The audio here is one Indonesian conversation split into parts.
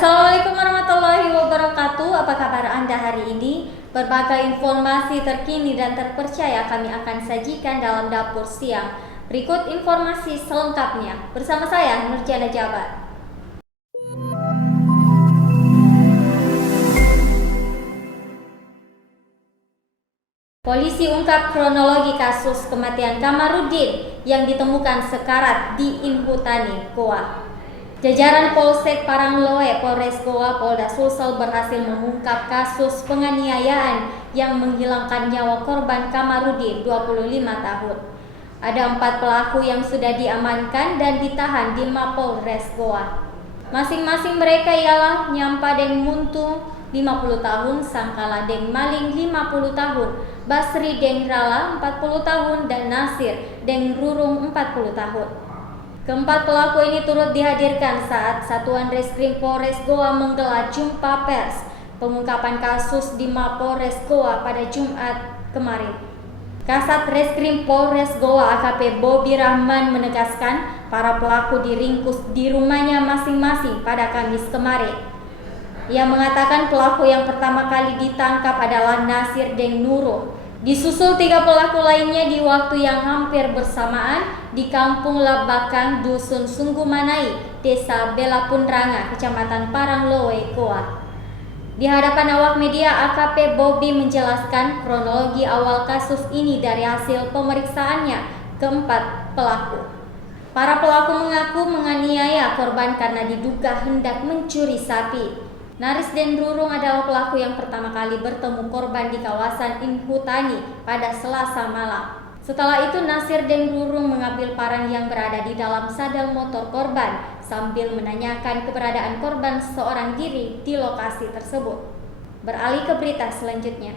Assalamualaikum warahmatullahi wabarakatuh. Apa kabar Anda hari ini? Berbagai informasi terkini dan terpercaya kami akan sajikan dalam Dapur Siang. Berikut informasi selengkapnya bersama saya Nurjana Jabar. Polisi ungkap kronologi kasus kematian Kamarudin yang ditemukan sekarat di Inhutani, Goa. Jajaran Polsek Parangloe, Polres Goa, Polda Sulsel berhasil mengungkap kasus penganiayaan yang menghilangkan nyawa korban Kamarudin, 25 tahun. Ada 4 pelaku yang sudah diamankan dan ditahan di Mapolres Goa. Masing-masing mereka ialah Nyampa Deng Muntung, 50 tahun, Sangkala Deng Maling, 50 tahun, Basri Deng Rala, 40 tahun, dan Nasir Deng Rurung, 40 tahun. Keempat pelaku ini turut dihadirkan saat Satuan Reskrim Polres Goa menggelar jumpa pers pengungkapan kasus di Mapolres Goa pada Jumat kemarin. Kasat Reskrim Polres Goa AKP Bobi Rahman menegaskan para pelaku diringkus di rumahnya masing-masing pada Kamis kemarin. Ia mengatakan pelaku yang pertama kali ditangkap adalah Nasir Deng Nurul. Disusul 3 pelaku lainnya di waktu yang hampir bersamaan di Kampung Labakang, Dusun Sunggumanai, Desa Belapunranga, Kecamatan Parangloe, Goa. Di hadapan awak media, AKP Bobi menjelaskan kronologi awal kasus ini dari hasil pemeriksaannya keempat pelaku. Para pelaku mengaku menganiaya korban karena diduga hendak mencuri sapi. Naris Deng Rurung adalah pelaku yang pertama kali bertemu korban di kawasan Inhutani pada Selasa malam. Setelah itu Nasir Deng Rurung mengambil parang yang berada di dalam sadel motor korban sambil menanyakan keberadaan korban seorang diri di lokasi tersebut. Beralih ke berita selanjutnya.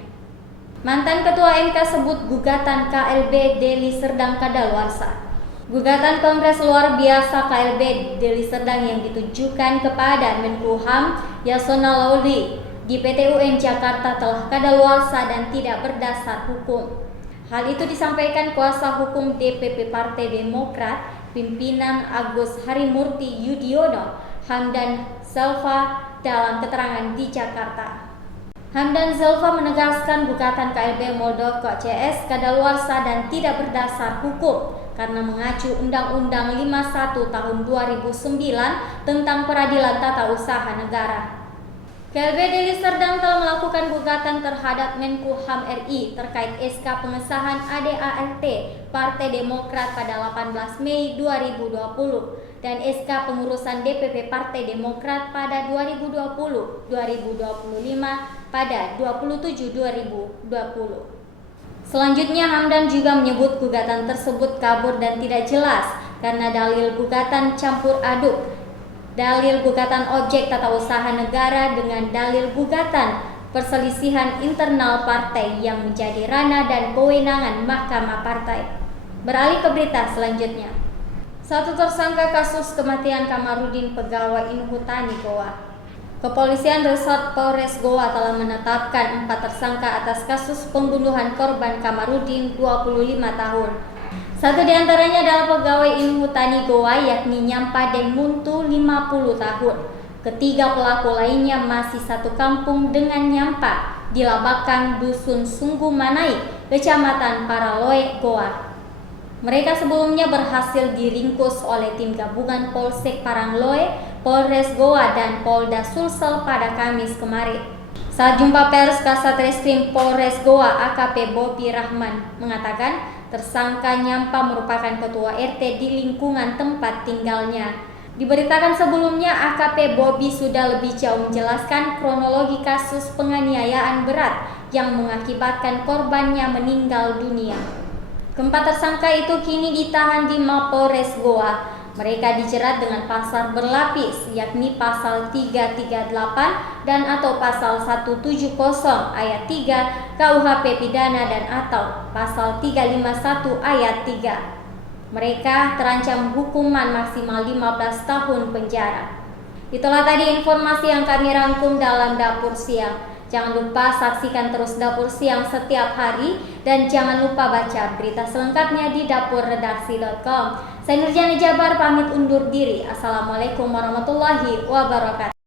Mantan Ketua MK sebut gugatan KLB Deli Serdang kadaluarsa. Gugatan Kongres Luar Biasa KLB Deli Serdang yang ditujukan kepada Menkumham Yasona Lauli di PT UN Jakarta telah kadaluarsa dan tidak berdasar hukum. Hal itu disampaikan kuasa hukum DPP Partai Demokrat pimpinan Agus Harimurti Yudhoyono, Hamdan Zulfa, dalam keterangan di Jakarta. Hamdan Zulfa menegaskan gugatan KLB Muldoko CS kadaluarsa dan tidak berdasar hukum karena mengacu Undang-Undang 51 Tahun 2009 tentang Peradilan Tata Usaha Negara. KLB Deli Serdang telah melakukan gugatan terhadap Menkumham RI terkait SK pengesahan ADART Partai Demokrat pada 18 Mei 2020 dan SK pengurusan DPP Partai Demokrat pada 2020-2025 pada 27 2020. Selanjutnya Hamdan juga menyebut gugatan tersebut kabur dan tidak jelas karena dalil gugatan campur aduk. Dalil gugatan objek tata usaha negara dengan dalil gugatan perselisihan internal partai yang menjadi ranah dan kewenangan Mahkamah Partai. Beralih ke berita selanjutnya. Satu tersangka kasus kematian Kamarudin pegawai Inhutani Goa. Kepolisian Resort Polres Goa telah menetapkan 4 tersangka atas kasus pembunuhan korban Kamarudin 25 tahun. Satu di antaranya adalah pegawai Inhutani Goa yakni Nyampa Deng Muntu 50 tahun. Ketiga pelaku lainnya masih satu kampung dengan Nyampa di Labakang, Dusun Sunggumanai, Kecamatan Parangloe, Goa. Mereka sebelumnya berhasil diringkus oleh tim gabungan Polsek Parangloe, Polres Goa, dan Polda Sulsel pada Kamis kemarin. Saat jumpa pers, Kasat Reskrim Polres Goa AKP Bobi Rahman mengatakan tersangka Nyampa merupakan ketua RT di lingkungan tempat tinggalnya. Diberitakan sebelumnya AKP Bobi sudah lebih jauh menjelaskan kronologi kasus penganiayaan berat yang mengakibatkan korbannya meninggal dunia. Keempat tersangka itu kini ditahan di Mapolres Goa. Mereka dijerat dengan pasal berlapis, yakni pasal 338 dan atau pasal 170 ayat 3 KUHP pidana dan atau pasal 351 ayat 3. Mereka terancam hukuman maksimal 15 tahun penjara. Itulah tadi informasi yang kami rangkum dalam Dapur Siang. Jangan lupa saksikan terus Dapur Siang setiap hari dan jangan lupa baca berita selengkapnya di dapurredaksi.com. Saya Nurjana Jabar pamit undur diri. Assalamualaikum warahmatullahi wabarakatuh.